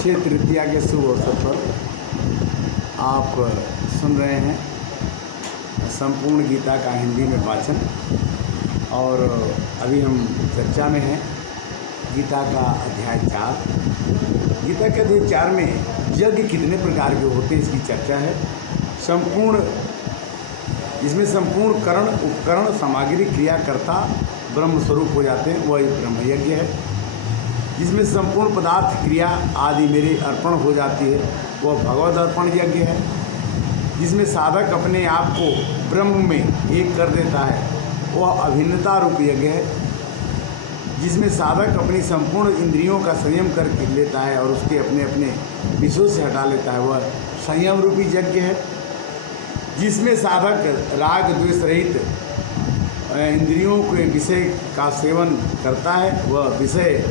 अक्षय तृतीया के शुभ अवसर पर आप सुन रहे हैं संपूर्ण गीता का हिंदी में वाचन। और अभी हम चर्चा में हैं गीता का अध्याय 4। गीता के अध्याय 4 में यज्ञ कितने प्रकार के होते हैं इसकी चर्चा है। इसमें संपूर्ण करण उपकरण सामग्री क्रियाकर्ता ब्रह्म स्वरूप हो जाते हैं, वही ब्रह्म यज्ञ है। जिसमें संपूर्ण पदार्थ क्रिया आदि मेरे अर्पण हो जाती है, वह भगवद अर्पण यज्ञ है। जिसमें साधक अपने आप को ब्रह्म में एक कर देता है, वह अभिन्नता रूप यज्ञ है। जिसमें साधक अपनी संपूर्ण इंद्रियों का संयम कर लेता है और उसके अपने अपने विषयों से हटा लेता है, वह संयम रूपी यज्ञ है। जिसमें साधक राग द्वेष रहित इंद्रियों के विषय का सेवन करता है, वह विषय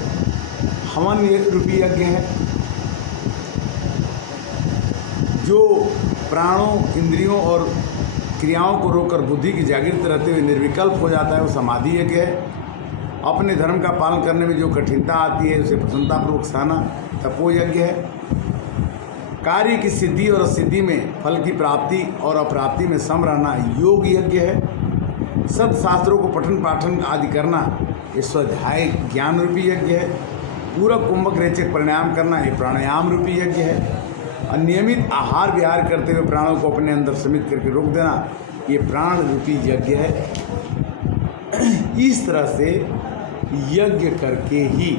हवन रूपी यज्ञ है। जो प्राणों इंद्रियों और क्रियाओं को रोककर बुद्धि की जागृत रहते हुए निर्विकल्प हो जाता है, वो समाधि यज्ञ है। अपने धर्म का पालन करने में जो कठिनता आती है उसे प्रसन्नतापूर्वक सहना तपो यज्ञ है। कार्य की सिद्धि और असिद्धि में फल की प्राप्ति और अप्राप्ति में सम रहना योग यज्ञ है। सब शास्त्रों को पठन पाठन आदि करना ये स्वाध्याय ज्ञान रूपी यज्ञ है। पूरा कुंभक रेचक प्राणायाम करना ये प्राणायाम रूपी यज्ञ है। अनियमित आहार विहार करते हुए प्राणों को अपने अंदर समित करके रोक देना ये प्राण रूपी यज्ञ है। इस तरह से यज्ञ करके ही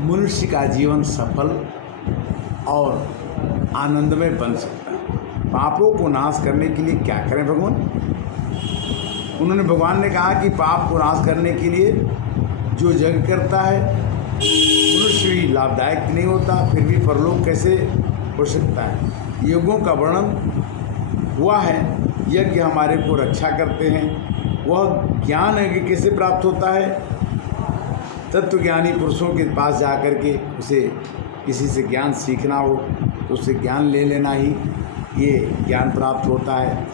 मनुष्य का जीवन सफल और आनंदमय बन सकता है। पापों को नाश करने के लिए क्या करें भगवान? उन्होंने भगवान ने कहा कि पाप को नाश करने के लिए जो यज्ञ करता है मनुष्य भी लाभदायक नहीं होता, फिर भी परलोक कैसे हो सकता है। यज्ञों का वर्णन हुआ है। यज्ञ हमारे को रक्षा करते हैं। वह ज्ञान है कि कैसे प्राप्त होता है। तत्वज्ञानी पुरुषों के पास जा कर के उसे किसी से ज्ञान सीखना हो तो उससे ज्ञान ले लेना ही ये ज्ञान प्राप्त होता है।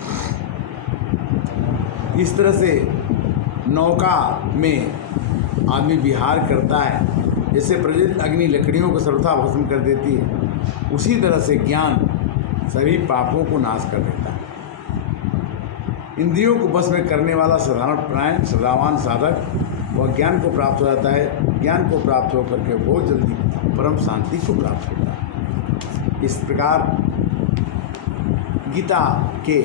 इस तरह से नौका में आदमी विहार करता है, जैसे प्रज्वलित अग्नि लकड़ियों को सर्वथा भस्म कर देती है, उसी तरह से ज्ञान सभी पापों को नाश कर देता है। इंद्रियों को बस में करने वाला साधारण प्राण सदावान साधक वह ज्ञान को प्राप्त हो जाता है। ज्ञान को प्राप्त होकर के बहुत जल्दी परम शांति को प्राप्त होता है। इस प्रकार गीता के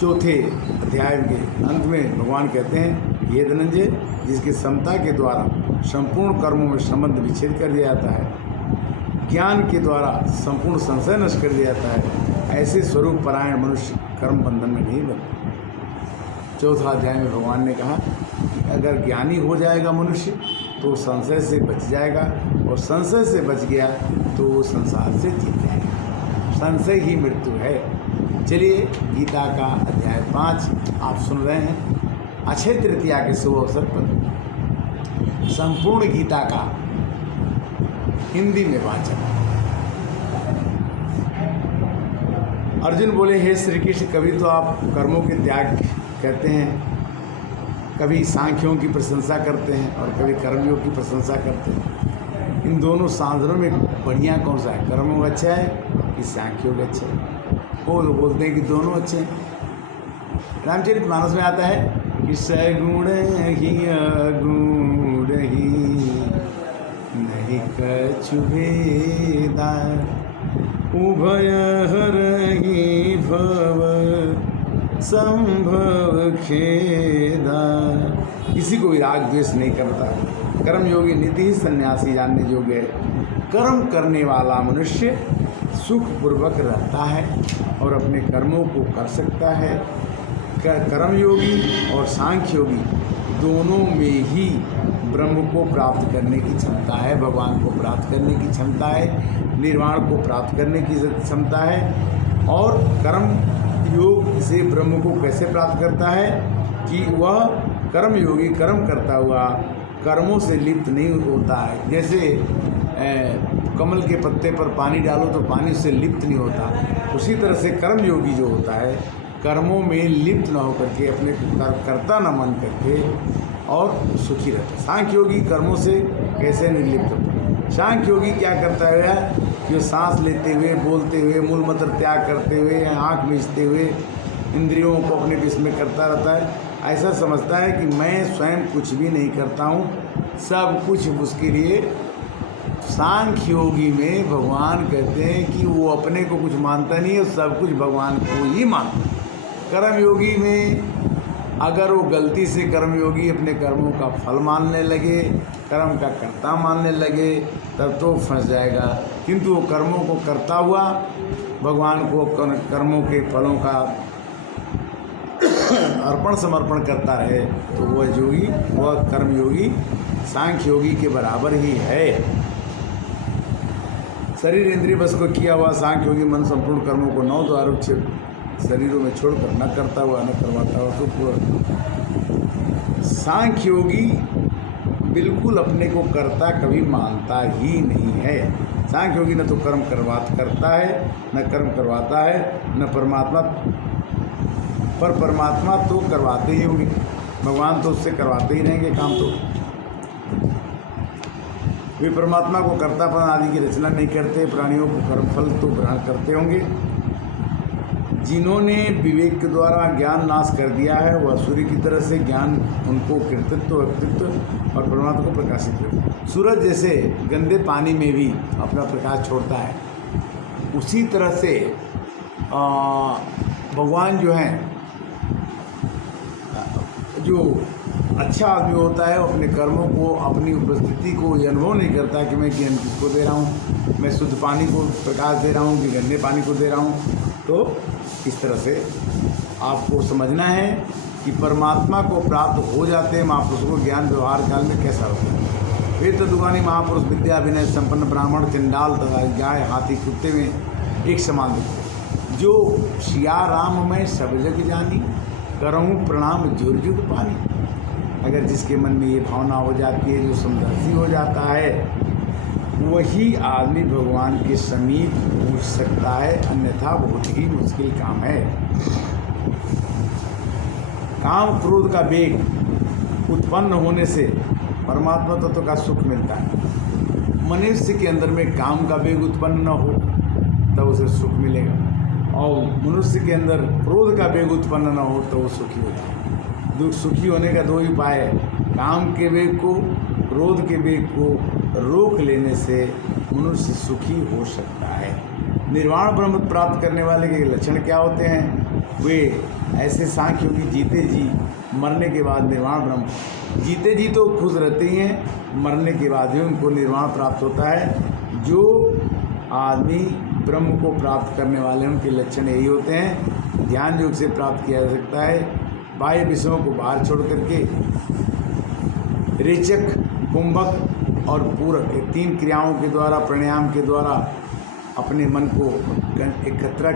चौथे अध्याय के अंत में भगवान कहते हैं, ये धनंजय, जिसकी समता के द्वारा संपूर्ण कर्मों में संबंध विच्छेद कर दिया जाता है, ज्ञान के द्वारा संपूर्ण संशय नष्ट कर दिया जाता है, ऐसे स्वरूप परायण मनुष्य कर्म बंधन में नहीं बनता। चौथा अध्याय में भगवान ने कहा कि अगर ज्ञानी हो जाएगा मनुष्य तो संशय से बच जाएगा, और संशय से बच गया तो वो संसार से जीत जाएगा। संशय ही मृत्यु है। चलिए गीता का अध्याय 5 आप सुन रहे हैं। अक्षय तृतीया के शुभ अवसर पर संपूर्ण गीता का हिंदी में वाचन। अर्जुन बोले, हे श्री कृष्ण, कभी तो आप कर्मों के त्याग कहते हैं, कभी सांख्यों की प्रशंसा करते हैं और कभी कर्मयोग की प्रशंसा करते हैं। इन दोनों साधनों में बढ़िया कौन सा है? कर्मयोग अच्छा है कि सांख्योग अच्छा है? वो लोग बोलते हैं कि दोनों अच्छे हैं। रामचरितमानस में आता है कि सगुण ही अगुण ही नहीं कछु भेदा, उभय हरहि भव संभव खेदा। किसी को भी राग द्वेष नहीं करता। कर्मयोगी निति ही सन्यासी जानने योग्य है। कर्म करने वाला मनुष्य सुखपूर्वक रहता है और अपने कर्मों को कर सकता है। कर्मयोगी और सांख्य योगी दोनों में ही ब्रह्म को प्राप्त करने की क्षमता है, भगवान को प्राप्त करने की क्षमता है, निर्वाण को प्राप्त करने की क्षमता है। और कर्म योग से ब्रह्म को कैसे प्राप्त करता है कि वह कर्म योगी कर्म करता हुआ कर्मों से लिप्त नहीं होता है। जैसे कमल के पत्ते पर पानी डालो तो पानी उससे लिप्त नहीं होता, उसी तरह से कर्म योगी जो होता है कर्मों में लिप्त न होकर के अपने को कर्ता न मान करके और सुखी रहता है। सांख्य योगी कर्मों से कैसे निर्लिप्त होता है? सांख्य योगी क्या करता है? जो सांस लेते हुए, बोलते हुए, मूल मंत्र त्याग करते हुए, आँख मीचते हुए इंद्रियों को अपने विष में करता रहता है। ऐसा समझता है कि मैं स्वयं कुछ भी नहीं करता हूँ, सब कुछ उसके लिए। सांख्य योगी में भगवान कहते हैं कि वो अपने को कुछ मानता नहीं है, सब कुछ भगवान को ही मानता है। कर्म योगी में अगर वो गलती से कर्मयोगी अपने कर्मों का फल मानने लगे, कर्म का कर्ता मानने लगे, तब तो फंस जाएगा। किंतु वो कर्मों को करता हुआ भगवान को कर्मों के फलों का अर्पण समर्पण करता रहे तो वह योगी, वह कर्मयोगी सांख्य योगी के बराबर ही है। शरीर इंद्रिय बस को किया हुआ सांख्य योगी मन संपूर्ण कर्मों को 9 द्वारों से शरीरों में छोड़कर न करता हुआ, न करवाता हुआ तो सांख्य योगी बिल्कुल अपने को कर्ता कभी मानता ही नहीं है। सांख्य योगी न तो कर्म करता है, न कर्म करवाता है, न परमात्मा, पर परमात्मा तो करवाते ही होंगे, भगवान तो उससे करवाते ही रहेंगे काम। तो वे परमात्मा को कर्तापन आदि की रचना नहीं करते, प्राणियों को कर्मफल तो ग्रहण करते होंगे। जिन्होंने विवेक के द्वारा ज्ञान नाश कर दिया है वह सूर्य की तरह से ज्ञान उनको कृतित्व, व्यक्तित्व और परमात्मा को प्रकाशित करता। सूरज जैसे गंदे पानी में भी अपना प्रकाश छोड़ता है, उसी तरह से भगवान जो हैं, जो अच्छा आदमी होता है वो अपने कर्मों को, अपनी उपस्थिति को ये अनुभव नहीं करता कि मैं ज्ञान किसको दे रहा हूँ, मैं शुद्ध पानी को प्रकाश दे रहा हूँ कि गंदे पानी को दे रहा हूँ। तो इस तरह से आपको समझना है कि परमात्मा को प्राप्त हो जाते हैं महापुरुषों को ज्ञान व्यवहार काल में कैसा होता है। फिर तो दुगानी महापुरुष विद्या विनय संपन्न ब्राह्मण चंडाल तथा गाय हाथी कुत्ते में एक समान दिखते। जो सिया राम में सब जग जानी, करऊँ प्रणाम जुर जुग पानी। अगर जिसके मन में ये भावना हो जाती है, जो समदर्शी हो जाता है, वही आदमी भगवान के समीप पहुँच सकता है, अन्यथा बहुत ही मुश्किल काम है। काम क्रोध का वेग उत्पन्न होने से परमात्मा तत्व का सुख मिलता है। मनुष्य के अंदर में काम का वेग उत्पन्न न हो तब उसे सुख मिलेगा, और मनुष्य के अंदर क्रोध का वेग उत्पन्न न हो तो वो सुखी हो जाए। दुख सुखी होने का 2 ही उपाय है, काम के वेग को, क्रोध के वेग को रोक लेने से मनुष्य सुखी हो सकता है। निर्वाण ब्रह्म प्राप्त करने वाले के लक्षण क्या होते हैं? वे ऐसे सांख्य योगी जीते जी मरने के बाद निर्वाण ब्रह्म, जीते जी तो खुश रहते ही हैं, मरने के बाद ही उनको निर्वाण प्राप्त होता है। जो आदमी ब्रह्म को प्राप्त करने वाले उनके लक्षण यही होते हैं। ध्यान योग से प्राप्त किया जा सकता है। बाह्य विषयों को बाहर छोड़ करके रेचक, कुंभक और पूरक, 3 क्रियाओं के द्वारा, प्राणायाम के द्वारा अपने मन को इकट्ठा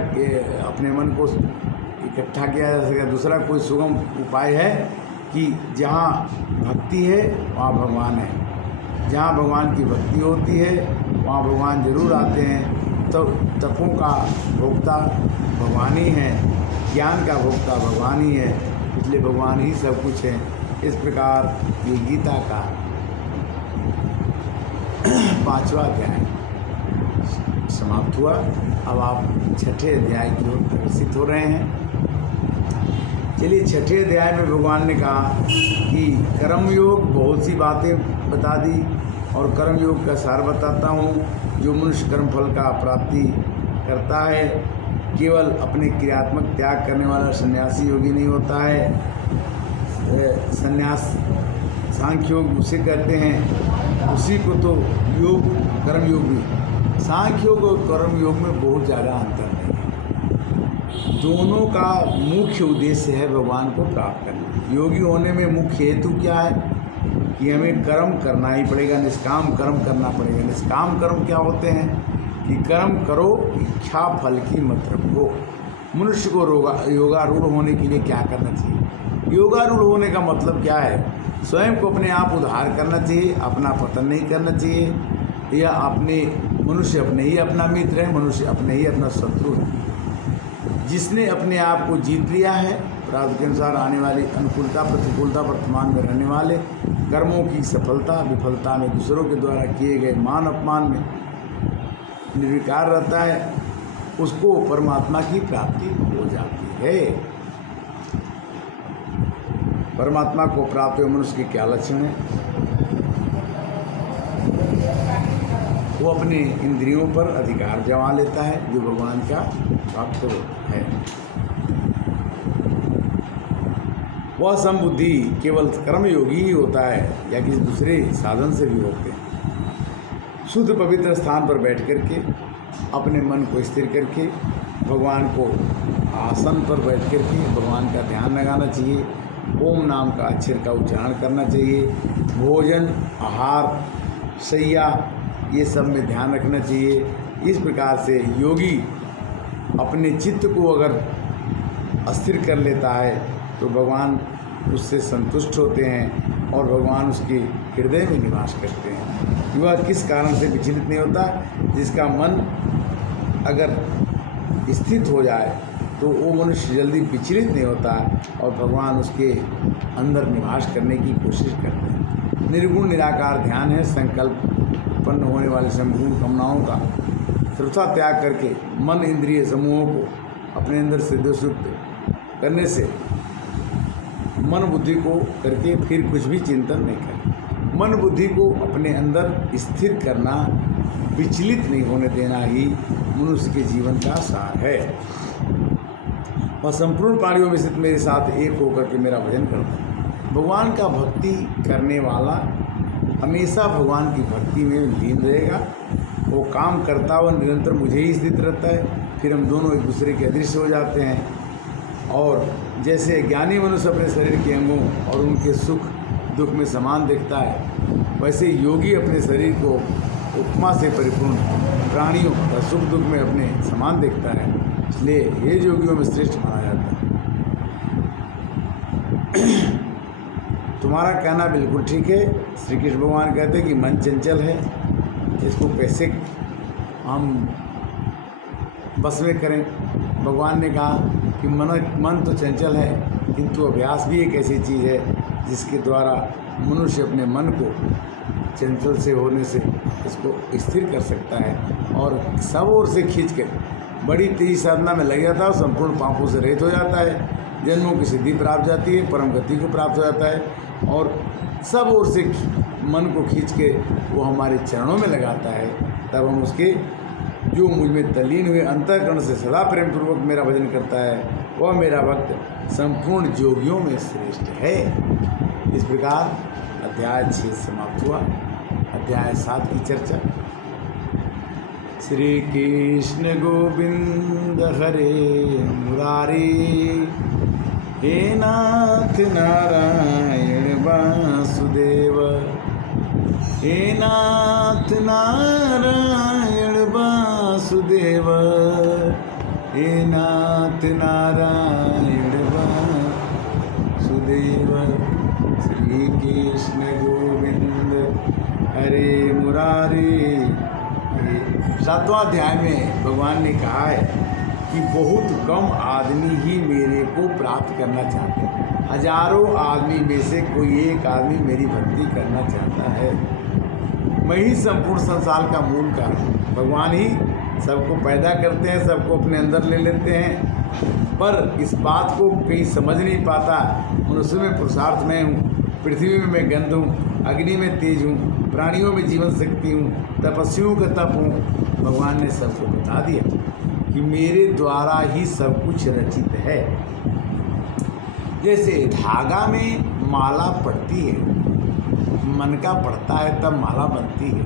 किया जा सकेगा। दूसरा कोई सुगम उपाय है कि जहाँ भक्ति है वहाँ भगवान है, जहाँ भगवान की भक्ति होती है वहाँ भगवान जरूर आते हैं। तो तपों का भोक्ता भगवान ही है, ज्ञान का भोक्ता भगवान ही है, इसलिए भगवान ही सब कुछ है। इस प्रकार ये गीता का 5वां अध्याय समाप्त हुआ। अब आप 6ठे अध्याय की ओर अग्रसित हो रहे हैं। चलिए 6ठे अध्याय में भगवान ने कहा कि कर्मयोग, बहुत सी बातें बता दी और कर्मयोग का सार बताता हूँ। जो मनुष्य कर्मफल का प्राप्ति करता है, केवल अपने क्रियात्मक त्याग करने वाला सन्यासी योगी नहीं होता है। सन्यास सांख्य योग उसे कहते हैं, उसी को तो योग कर्मयोग भी। सांख्य योग और कर्म योग में बहुत ज़्यादा अंतर नहीं है। दोनों का मुख्य उद्देश्य है भगवान को प्राप्त करना। योगी होने में मुख्य हेतु क्या है कि हमें कर्म करना ही पड़ेगा, निष्काम कर्म करना पड़ेगा। निष्काम कर्म क्या होते हैं कि कर्म करो, इच्छा फल की मत रखो। मनुष्य को योगारूढ़ होने के लिए क्या करना चाहिए? योगारूढ़ होने का मतलब क्या है? स्वयं को अपने आप उद्धार करना चाहिए, अपना पतन नहीं करना चाहिए। या मनुष्य अपने ही अपना मित्र है, मनुष्य अपने ही अपना शत्रु है। जिसने अपने आप को जीत लिया है, प्रारब्ध के अनुसार आने वाली अनुकूलता प्रतिकूलता वर्तमान में रहने वाले कर्मों की सफलता विफलता में दूसरों के द्वारा किए गए मान अपमान में निर्विकार रहता है, उसको परमात्मा की प्राप्ति हो जाती है। परमात्मा को प्राप्त हुए मनुष्य के क्या लक्षण है? वो अपने इंद्रियों पर अधिकार जमा लेता है, जो भगवान का भक्त है। वह समबुद्धि केवल कर्मयोगी ही होता है या किसी दूसरे साधन से भी होते हैं। शुद्ध पवित्र स्थान पर बैठ करके अपने मन को स्थिर करके भगवान को आसन पर बैठ करके भगवान का ध्यान लगाना चाहिए। ओम नाम का अक्षर का उच्चारण करना चाहिए। भोजन आहार शैया ये सब में ध्यान रखना चाहिए। इस प्रकार से योगी अपने चित्त को अगर अस्थिर कर लेता है तो भगवान उससे संतुष्ट होते हैं और भगवान उसके हृदय में निवास करते हैं। वह किस कारण से विचलित नहीं होता? जिसका मन अगर स्थित हो जाए तो वो मनुष्य जल्दी विचलित नहीं होता और भगवान उसके अंदर निवास करने की कोशिश करते हैं। निर्गुण निराकार ध्यान है संकल्प उत्पन्न होने वाली संपूर्ण कामनाओं का सर्वथा त्याग करके मन इंद्रिय समूहों को अपने अंदर से दोषयुक्त करने से मन बुद्धि को करके फिर कुछ भी चिंतन नहीं करें। मन बुद्धि को अपने अंदर स्थिर करना, विचलित नहीं होने देना ही मनुष्य के जीवन का सार है। वह संपूर्ण प्राणियों में स्थित मेरे साथ एक होकर के मेरा भजन करता है। भगवान का भक्ति करने वाला हमेशा भगवान की भक्ति में लीन रहेगा। वो काम करता हुआ निरंतर मुझे ही स्थित रहता है। फिर हम दोनों एक दूसरे के अदृश्य हो जाते हैं। और जैसे ज्ञानी मनुष्य अपने शरीर के अंगों और उनके सुख दुख में समान देखता है, वैसे योगी अपने शरीर को उपमा से परिपूर्ण प्राणियों का सुख दुख में अपने समान देखता है। इसलिए ये योगियों में श्रेष्ठ माना जाता है। तुम्हारा कहना बिल्कुल ठीक है। श्री कृष्ण भगवान कहते हैं कि मन चंचल है, इसको कैसे हम बस में करें। भगवान ने कहा कि मन तो चंचल है, किंतु अभ्यास भी एक ऐसी चीज़ है जिसके द्वारा मनुष्य अपने मन को चंचल से होने से इसको स्थिर कर सकता है और सब ओर से खींच कर बड़ी तेज साधना में लग जाता है और संपूर्ण पापों से रहित हो जाता है। जन्मों की सिद्धि प्राप्त जाती है, परम गति को प्राप्त हो जाता है और सब ओर से मन को खींच के वो हमारे चरणों में लगाता है। तब हम उसके जो मुझ में तल्लीन हुए अंतःकरण से सदा प्रेम पूर्वक मेरा भजन करता है, वह मेरा भक्त संपूर्ण योगियों में श्रेष्ठ है। इस प्रकार अध्याय 6 समाप्त हुआ। अध्याय 7 की चर्चा। श्री कृष्ण गोविंद हरे मुरारी, हे नाथ नारायण वासुदेव, हे नाथ नारायण वासुदेव, हे नाथ नारायण वासुदेव। श्री कृष्ण गोविंद हरे मुरारी। 7वां अध्याय में भगवान ने कहा है कि बहुत कम आदमी ही मेरे को प्राप्त करना चाहते हैं। हजारों आदमी में से कोई एक आदमी मेरी भक्ति करना चाहता है। मैं ही संपूर्ण संसार का मूल कारण। भगवान ही सबको पैदा करते हैं, सबको अपने अंदर ले लेते हैं, पर इस बात को कहीं समझ नहीं पाता। मनुष्य में पुरुषार्थ मैं हूँ, पृथ्वी में मैं गंध हूँ, अग्नि में तेज हूँ, प्राणियों में जीवन शक्ति हूँ, तपस्वियों का तप हूँ। भगवान ने सबको बता दिया कि मेरे द्वारा ही सब कुछ रचित है। जैसे धागा में माला पड़ती है, मन का पड़ता है तब माला बनती है,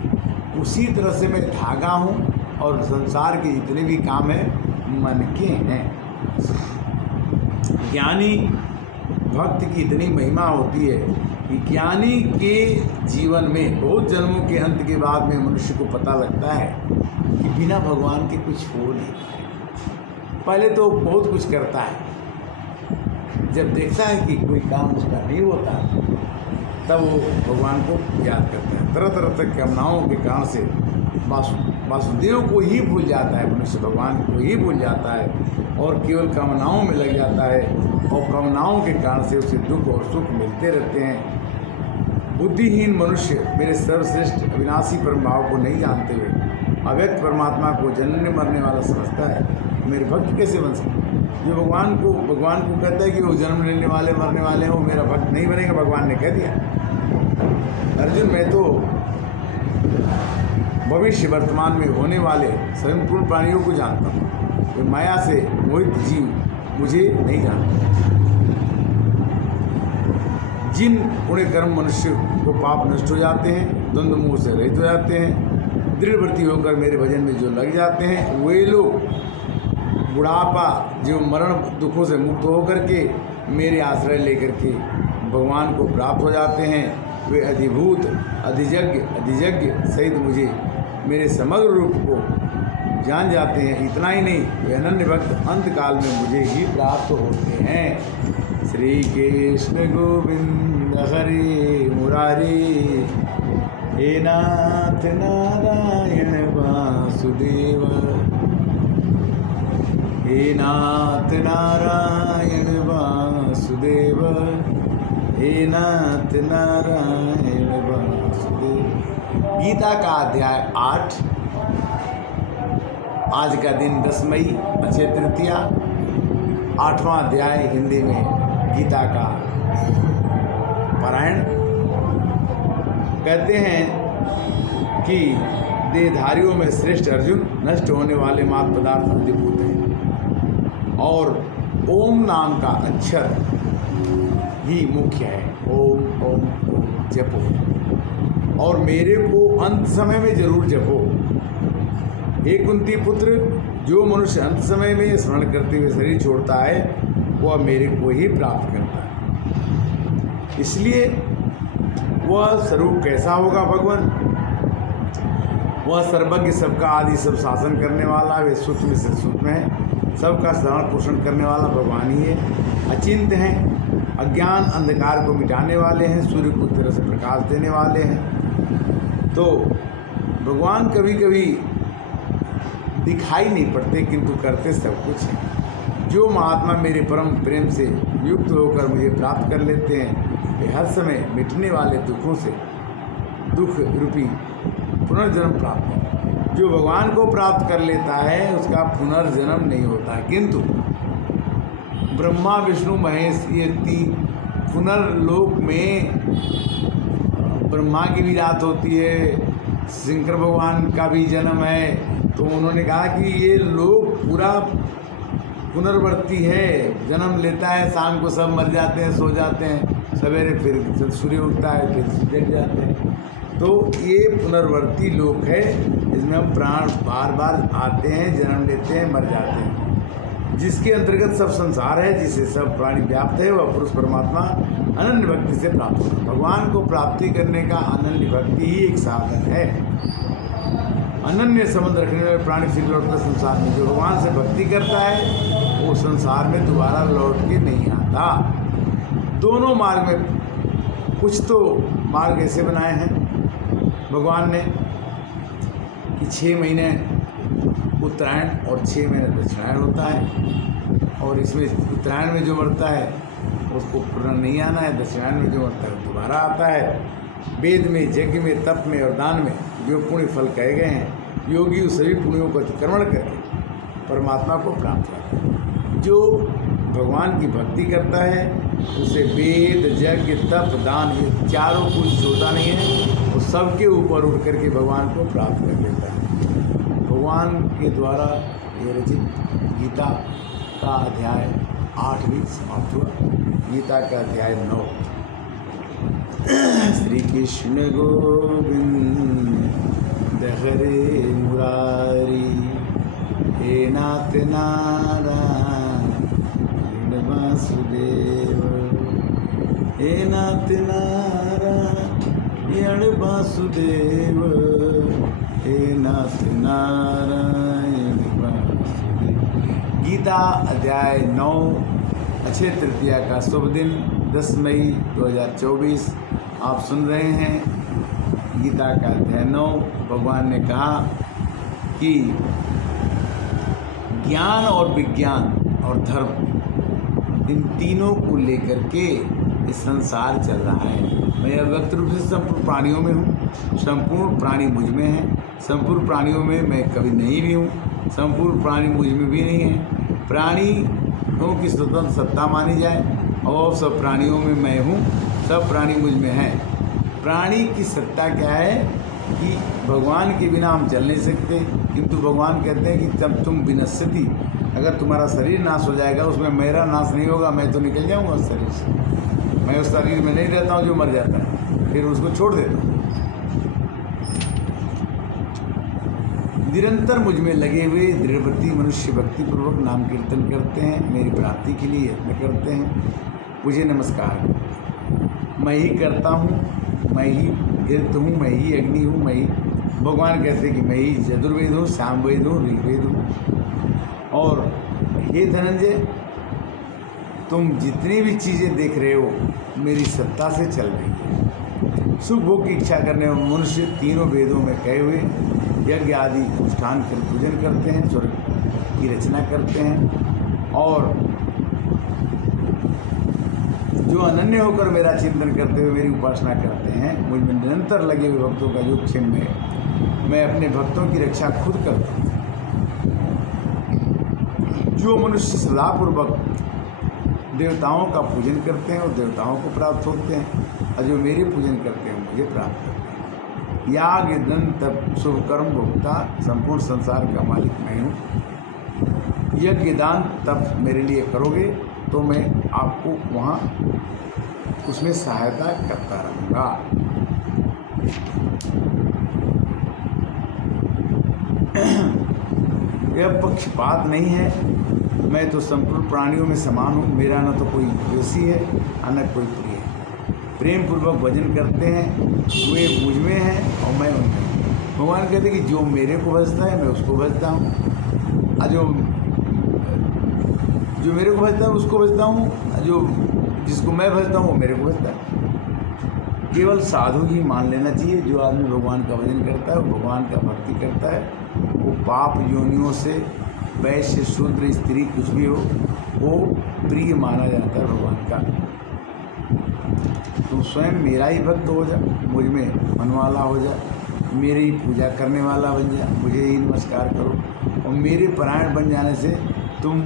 उसी तरह से मैं धागा हूँ और संसार के जितने भी काम हैं मन के हैं। ज्ञानी भक्त की इतनी महिमा होती है कि ज्ञानी के जीवन में बहुत जन्मों के अंत के बाद में मनुष्य को पता लगता है कि बिना भगवान के कुछ हो नहीं। पहले तो बहुत कुछ करता है, जब देखता है कि कोई काम उसका नहीं होता तब वो भगवान को याद करता है। तरह तरह तक कामनाओं के कारण से वासुदेव को ही भूल जाता है, मनुष्य भगवान को ही भूल जाता है और केवल कामनाओं में लग जाता है और कामनाओं के कारण से उसे दुख और सुख मिलते रहते हैं। बुद्धिहीन मनुष्य मेरे सर्वश्रेष्ठ अविनाशी परम भाव को नहीं जानते हुए अव्यक्त परमात्मा को जनने मरने वाला समझता है, मेरे भक्त कैसे बन सकते? जो भगवान को कहता है कि वो जन्म लेने वाले मरने वाले हैं, वो मेरा भक्त नहीं बनेगा, भगवान ने कह दिया। अर्जुन, मैं तो भविष्य वर्तमान में होने वाले संपूर्ण प्राणियों को जानता हूँ, वे माया से मोहित जीव मुझे नहीं जानते। जिन पुण्य कर्म मनुष्य को पाप नष्ट हो जाते हैं, द्वंद्व मोह से रहित हो जाते हैं, दृढ़व्रती होकर मेरे भजन में जो लग जाते हैं, वे लोग बुढ़ापा जो मरण दुखों से मुक्त होकर के मेरे आश्रय लेकर के भगवान को प्राप्त हो जाते हैं। वे अधिभूत अधियज्ञ सहित मुझे मेरे समग्र रूप को जान जाते हैं। इतना ही नहीं, वे अनन्य भक्त अंतकाल में मुझे ही प्राप्त होते हैं। श्री कृष्ण गोविंद हरे मुरारी, हे नाथ नारायण वासुदेव, हे नाथ नारायण वासुदेव, हे नाथ नारायण वासुदेव। गीता का अध्याय 8। आज का दिन 10 मई अक्षय तृतीया, 8वां अध्याय हिंदी में गीता का पारायण। कहते हैं कि देहधारियों में श्रेष्ठ अर्जुन नष्ट होने वाले मात पदार्थ अधिभूत हैं और ओम नाम का अक्षर ही मुख्य है। ओम ओम ओम जपो और मेरे को अंत समय में जरूर जपो। हे कुंती पुत्र, जो मनुष्य अंत समय में स्मरण करते हुए शरीर छोड़ता है वह मेरे को ही प्राप्त करता है। इसलिए वह स्वरूप कैसा होगा भगवान? वह सर्वज्ञ, सबका आदि सब शासन करने वाला, वे सूक्ष्म से सूक्ष्म है, सबका शरण पोषण करने वाला भगवान ही है। अचिंत्य हैं, अज्ञान अंधकार को मिटाने वाले हैं, सूर्य को तरह से प्रकाश देने वाले हैं। तो भगवान कभी कभी दिखाई नहीं पड़ते किंतु करते सब कुछ है। जो महात्मा मेरे परम प्रेम से युक्त होकर मुझे प्राप्त कर लेते हैं, वे हर समय मिटने वाले दुखों से दुख रूपी पुनर्जन्म प्राप्त है। जो भगवान को प्राप्त कर लेता है उसका पुनर्जन्म नहीं होता, किंतु ब्रह्मा विष्णु महेश ये पुनर्लोक में ब्रह्मा की भी रात होती है, शंकर भगवान का भी जन्म है। तो उन्होंने कहा कि ये लोग पूरा पुनर्वर्ती है, जन्म लेता है, शाम को सब मर जाते हैं, सो जाते हैं, सवेरे फिर सूर्य उगता है, फिर जग जाते हैं। तो ये पुनर्वर्ती लोक है, इसमें हम प्राण बार बार आते हैं, जन्म लेते हैं, मर जाते हैं। जिसके अंतर्गत सब संसार है, जिसे सब प्राणी व्याप्त है, वह पुरुष परमात्मा अनन्य भक्ति से प्राप्त होगा। भगवान को प्राप्ति करने का अनन्य भक्ति ही एक साधन है। अनन्य संबंध रखने वाले प्राणी फिर लौटकर संसार में, जो भगवान से भक्ति करता है वो संसार में दोबारा लौट के नहीं आता। दोनों मार्ग में कुछ तो मार्ग ऐसे बनाए हैं भगवान ने कि 6 महीने उत्तरायण और 6 महीने दक्षिणायन होता है, और इसमें उत्तरायण में जो मरता है उसको पुनः नहीं आना है, दक्षिणायन में जो मरता है दोबारा आता है। वेद में, यज्ञ में, तप में और दान में जो पुण्य फल कहे गए हैं, योगी उस सभी पुण्यों को अतिक्रमण करके परमात्मा को प्राप्त करते हैं। जो भगवान की भक्ति करता है उसे वेद, यज्ञ, तप, दान ये चारों कुछ छोटा नहीं है, वो सबके ऊपर उठ करके भगवान को प्राप्त कर लेता है। भगवान के द्वारा ये रचित गीता का अध्याय 8 भी समाप्त हुआ। गीता का अध्याय 9। श्री कृष्ण गोविंद हरे मुरारी, हे नाथ नारायण वासुदेव, हे नाथ नारायण वासुदेव, हे नाथ नारायण वासुदेव। गीता अध्याय 9, अक्षय तृतीया का शुभ दिन 10 मई 2024। आप सुन रहे हैं गीता का अध्याय 9। भगवान ने कहा कि ज्ञान और विज्ञान और धर्म, इन तीनों को लेकर के इस संसार चल रहा है। मैं अव्यक्त रूप से संपूर्ण प्राणियों में हूँ, संपूर्ण प्राणी मुझ में है, संपूर्ण प्राणियों में मैं कभी नहीं भी हूँ, संपूर्ण प्राणी मुझ में भी नहीं है। प्राणियों की स्वतंत्र सत्ता मानी जाए और सब प्राणियों में मैं हूँ, सब प्राणी मुझ में हैं। प्राणी की सत्ता क्या है कि भगवान के बिना हम चल नहीं सकते, किंतु भगवान कहते हैं कि जब तुम विनश्यति, अगर तुम्हारा शरीर नाश हो जाएगा उसमें मेरा नाश नहीं होगा, मैं तो निकल जाऊंगा उस शरीर से। मैं उस शरीर में नहीं रहता हूँ जो मर जाता है, फिर उसको छोड़ देता हूँ। निरंतर मुझ में लगे हुए दृढ़वृत्ति मनुष्य भक्तिपूर्वक नाम कीर्तन करते हैं, मेरी प्राप्ति के लिए यत्न करते हैं, मुझे नमस्कार। मैं ही करता हूँ, मैं ही गिरत हूँ, मैं ही अग्नि हूँ, मैं ही, भगवान कहते हैं कि मैं ही चतुर्वेद हूँ, सामवेद हूँ, ऋग्वेद हूँ। और हे धनंजय, तुम जितनी भी चीज़ें देख रहे हो मेरी सत्ता से चल रही है। सुख भोग की इच्छा करने वाले मनुष्य तीनों वेदों में कहे हुए यज्ञ आदि अनुष्ठान कर पूजन करते हैं, स्वर्ग की रचना करते हैं, और जो अनन्य होकर मेरा चिंतन करते हुए मेरी उपासना करते हैं, मुझ में निरंतर लगे हुए भक्तों का योगक्षेम में मैं अपने भक्तों की रक्षा खुद करता हूँ। जो मनुष्य सदापूर्वक देवताओं का पूजन करते हैं और देवताओं को प्राप्त होते हैं, और जो मेरे पूजन करते हैं मुझे प्राप्त करते हैं। याग यज्ञ तप शुभ कर्म भोक्ता, संपूर्ण संसार का मालिक मैं हूँ। यज्ञ दान तप मेरे लिए करोगे तो मैं आपको वहाँ उसमें सहायता करता रहूँगा। यह पक्षपात नहीं है, मैं तो संपूर्ण प्राणियों में समान हूँ। मेरा न तो कोई द्वेषी है और न कोई प्रिय है। प्रेम पूर्वक भजन करते हैं, वे मुझ में हैं और मैं उनमें। भगवान कहते हैं कि जो मेरे को भजता है मैं उसको भजता हूँ, और जो मेरे को भजता है उसको भजता हूँ, जो जिसको मैं भजता हूँ वो मेरे को भजता है। केवल साधु ही मान लेना चाहिए, जो आदमी भगवान का भजन करता है, वो भगवान का भक्ति करता है, वो पाप योनियों से वैश्य शूद्र स्त्री कुछ भी हो, वो प्रिय माना जाता है भगवान का। तुम स्वयं मेरा ही भक्त हो जा, मुझ में मनवाला हो जा, मेरी पूजा करने वाला बन जा, मुझे ही नमस्कार करो, और मेरे परायण बन जाने से तुम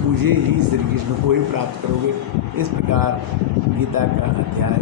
मुझे ही श्री कृष्ण को ही प्राप्त करोगे। इस प्रकार गीता का अध्याय